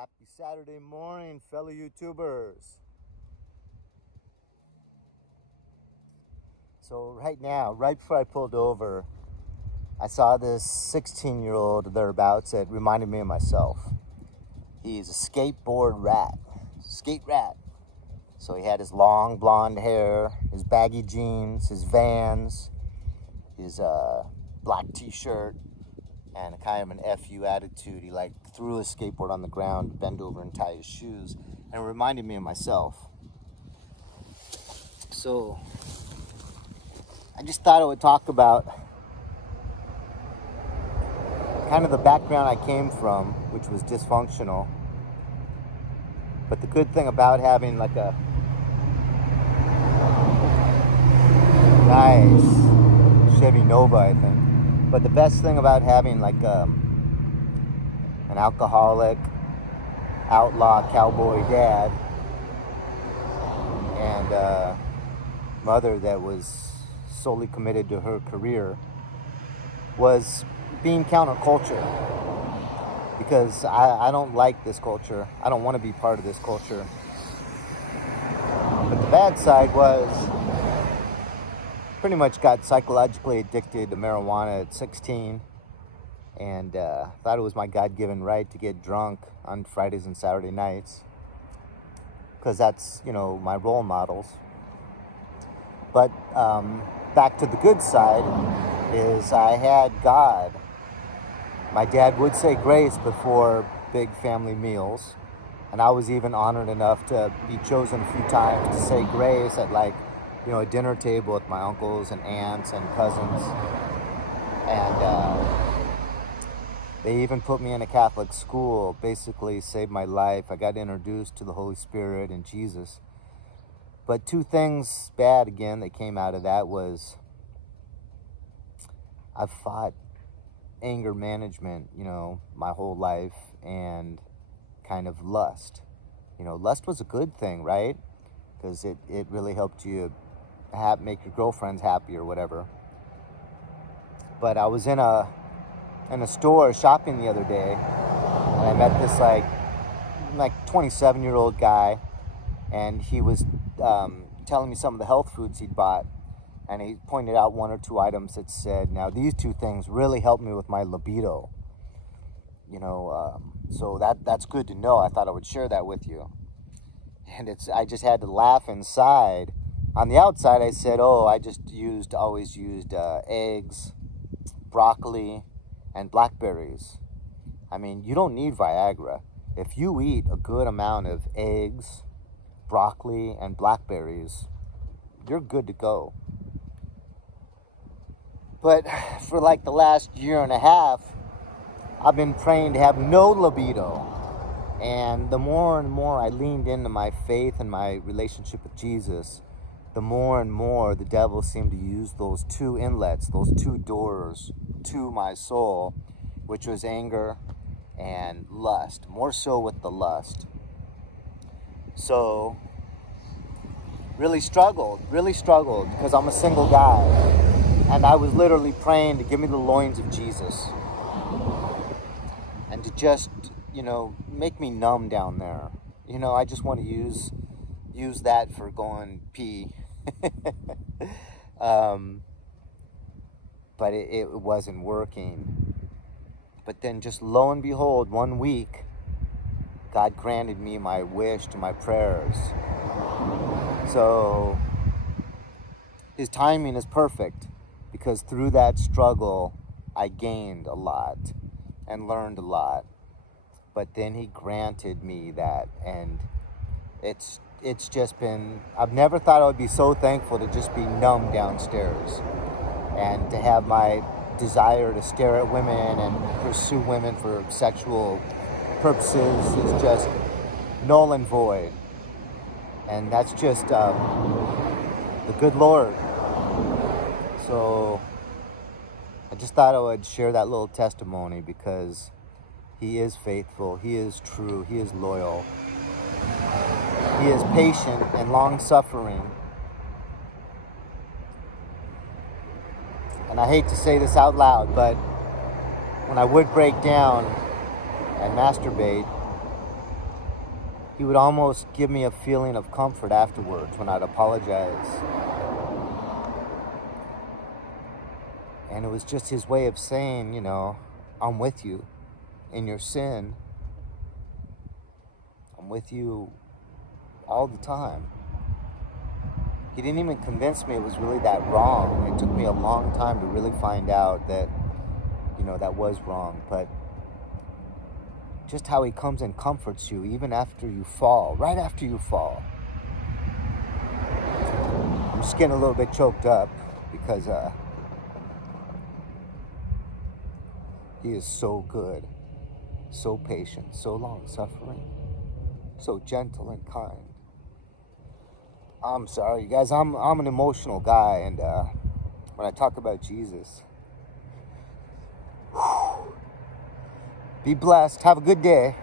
Happy Saturday morning, fellow YouTubers. So right now, right before I pulled over, I saw this 16-year-old thereabouts that reminded me of myself. He's a skateboard rat, skate rat. So he had his long blonde hair, his baggy jeans, his Vans, his black t-shirt, and kind of an FU attitude. He threw his skateboard on the ground, bend over and tie his shoes, and it reminded me of myself. So I just thought I would talk about kind of the background I came from, which was dysfunctional. But the good thing about having like a nice Chevy Nova, I think. But the best thing about having like an alcoholic, outlaw, cowboy dad and a mother that was solely committed to her career was being counterculture. Because I don't like this culture. I don't want to be part of this culture. But the bad side was pretty much got psychologically addicted to marijuana at 16 and thought it was my God-given right to get drunk on Fridays and Saturday nights because that's, my role models. But back to the good side is I had God. My dad would say grace before big family meals, and I was even honored enough to be chosen a few times to say grace at a dinner table with my uncles and aunts and cousins. And they even put me in a Catholic school, basically saved my life. I got introduced to the Holy Spirit and Jesus. But two things bad again that came out of that was I've fought anger management, my whole life, and kind of lust. Lust was a good thing, right? Because it really helped you make your girlfriends happy or whatever. But I was in a store shopping the other day, and I met this like 27-year-old guy, and he was telling me some of the health foods he'd bought. And he pointed out one or two items that said, now these two things really helped me with my libido. So that's good to know. I thought I would share that with you. And I just had to laugh inside. On the outside, I said, I just always used eggs, broccoli, and blackberries. I mean, you don't need Viagra. If you eat a good amount of eggs, broccoli, and blackberries, you're good to go. But for the last year and a half, I've been praying to have no libido. And the more and more I leaned into my faith and my relationship with Jesus, the more and more the devil seemed to use those two inlets, those two doors to my soul, which was anger and lust, more so with the lust. So, really struggled because I'm a single guy. And I was literally praying to give me the loins of Jesus. And to just, make me numb down there. I just want to use that for going pee. But it wasn't working. But then just lo and behold, 1 week, God granted me my wish to my prayers. So his timing is perfect. Because through that struggle, I gained a lot and learned a lot. But then he granted me that, and it's just been, I've never thought I would be so thankful to just be numb downstairs and to have my desire to stare at women and pursue women for sexual purposes is just null and void. And that's just the good Lord. So I just thought I would share that little testimony because he is faithful, he is true, he is loyal, he is patient and long-suffering. And I hate to say this out loud, but when I would break down and masturbate, he would almost give me a feeling of comfort afterwards when I'd apologize. And it was just his way of saying, you know, I'm with you in your sin. I'm with you all the time. He didn't even convince me it was really that wrong. It took me a long time to really find out that, you know, that was wrong. But just how he comes and comforts you even after you fall, right after you fall. I'm just getting a little bit choked up because he is so good, so patient, so long-suffering, so gentle and kind. I'm sorry, you guys, I'm an emotional guy, and when I talk about Jesus, be blessed. Have a good day.